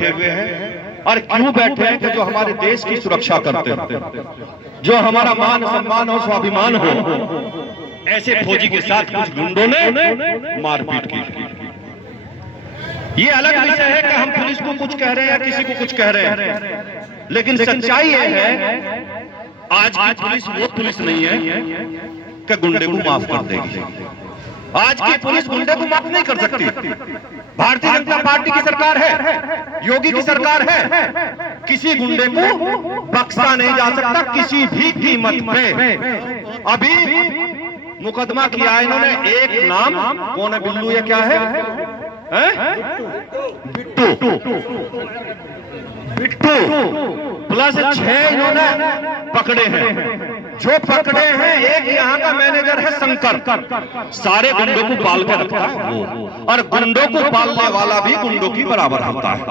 बैठे हुए हैं, और क्यों बैठे हैं कि जो हमारे देश की सुरक्षा करते हैं, जो हमारा मान सम्मान और स्वाभिमान हो, ऐसे फौजी के साथ कुछ गुंडों ने मारपीट की। ये अलग विषय है कि हम पुलिस को कुछ कह रहे हैं या किसी को कुछ कह रहे हैं, लेकिन सच्चाई ये है आज की पुलिस वो पुलिस नहीं है कि गुंडे को माफ कर देगी। आज की पुलिस गुंडे को माफ नहीं कर सकती। भारतीय जनता पार्टी की सरकार है, योगी की सरकार है, किसी गुंडे को बख्शा नहीं जा सकता किसी भी कीमत पे। अभी मुकदमा किया है इन्होंने, एक नाम कौन है, बिल्लू या क्या है, बिट्टू, बिट्टू प्लस 6 इन्होंने पकड़े हैं। जो पकड़े हैं, एक यहाँ का मैनेजर है शंकर, सारे गुंडों को पाल के रखता है वो, और गुंडों को पालने वाला भी गुंडों की बराबर होता है।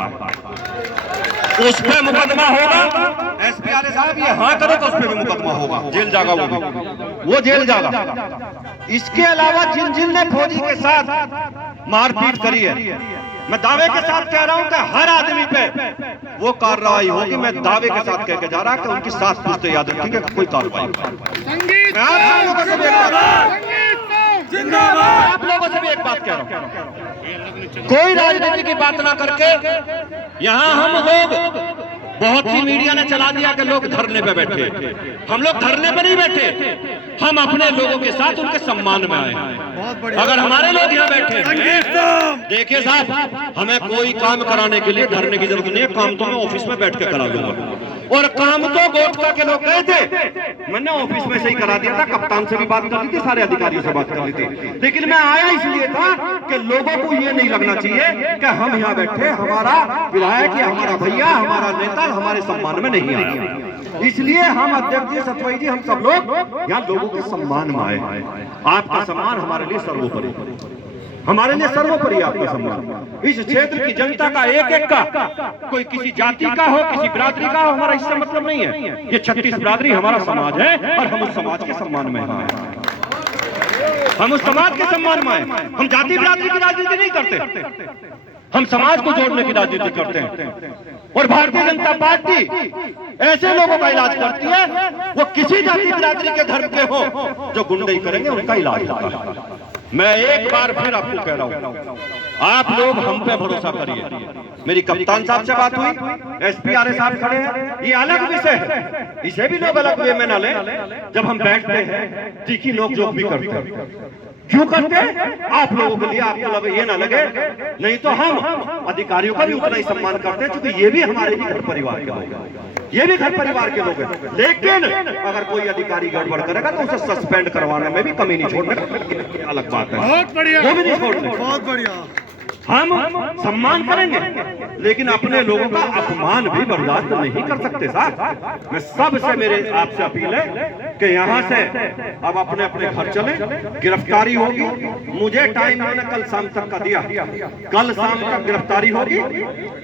उस पे मुकदमा होगा, एसपी आले साहब ये हाँ करो तो उस पे भी मुकदमा होगा, जेल जाएगा वो जेल जाएगा। इसके अलावा जिन जिन ने फौजी के साथ मारपीट करी है, मैं दावे के साथ कह रहा हूं कि हर आदमी पे वो कार्रवाई होगी। मैं दावे के साथ कह के जा रहा कि उनकी साथ पूछते याद रखिएगा कोई कार्रवाई। आप लोगों से भी एक बात कह रहा हूं, कोई राजनीति की बात ना करके, यहाँ हम लोग बहुत सी मीडिया ने चला दिया कि लोग धरने पे बैठे। हम लोग धरने पे नहीं बैठे, हम अपने लोगों के साथ उनके सम्मान में आए। अगर हमारे लोग यहाँ बैठे हैं, देखिए साहब, हमें कोई काम कराने के लिए धरने की जरूरत नहीं है, काम तो मैं ऑफिस में बैठ के करा दूंगा। और काम तो गोटका के लोग गए थे, मैंने ऑफिस में से ही करा दिया था, कप्तान से भी बात कर ली थी, सारे अधिकारियों से बात कर ली थी। लेकिन मैं आया इसलिए था कि लोगों को ये नहीं लगना चाहिए कि हम यहाँ बैठे, हमारा विधायक या हमारा भैया, हमारा नेता हमारे सम्मान में नहीं आया। इसलिए हम अध्यक्ष जी, सतवई जी, हम सब लोग यहाँ लोगों के सम्मान में आए। आपका सम्मान हमारे लिए सर्वोपरि, हमारे लिए सर्वोपरि आपका सम्मान। इस क्षेत्र की जनता का एक एक का, कोई किसी जाति का हो, किसी बिरादरी का हो, हमारा इससे मतलब नहीं है। ये 36 बिरादरी हमारा समाज है और हम उस समाज के सम्मान में हैं। हम उस समाज के सम्मान में हैं। हम जाति बिरादरी की राजनीति नहीं करते, हम समाज को जोड़ने की राजनीति करते हैं। और भारतीय जनता पार्टी ऐसे लोगों का इलाज करती है, वो किसी जाति बिरादरी के धर्म के हो, जो गुंडई करेंगे उनका इलाज होता है। मैं एक बार फिर आपको कह रहा हूं, आप लोग हम पे भरोसा करिए। मेरी कप्तान साहब से बात हुई, एसपी आले साहब खड़े हैं, ये अलग विषय है, इसे भी लोग अलग वे में ना ले। जब हम बैठते हैं, तीखी नोक-झोंक भी करते हैं। क्यों करते हैं? आप लोगों के लिए, आपको लगे ये ना लगे, नहीं तो हम अधिकारियों का भी उतना ही सम्मान करते हैं, क्योंकि ये भी हमारे ही घर परिवार के लोग, ये भी घर परिवार के लोग हैं। लेकिन अगर कोई अधिकारी गड़बड़ करेगा तो उसे सस्पेंड करवाने में भी कमी नहीं छोड़ने, अलग बात है, बहुत बढ़िया, वो भी नहीं छोड़ने। बहुत बढ़िया। हम सम्मान करेंगे, लेकिन अपने लोगों का अपमान भी बर्दाश्त नहीं कर सकते साहब। मैं सबसे, मेरे आपसे अपील है कि यहाँ से अब अपने अपने घर चले। गिरफ्तारी होगी, मुझे टाइम मैंने कल शाम तक का दिया, कल शाम तक गिरफ्तारी होगी,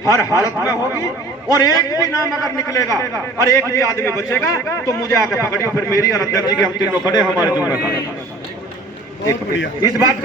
हर हालत में होगी। और एक भी नाम अगर निकलेगा और एक भी आदमी बचेगा तो मुझे आके पकड़ियो, फिर मेरी और अध्यक्ष जी के हम तीनों खड़े, हमारे जिम्मेदार। इस बात का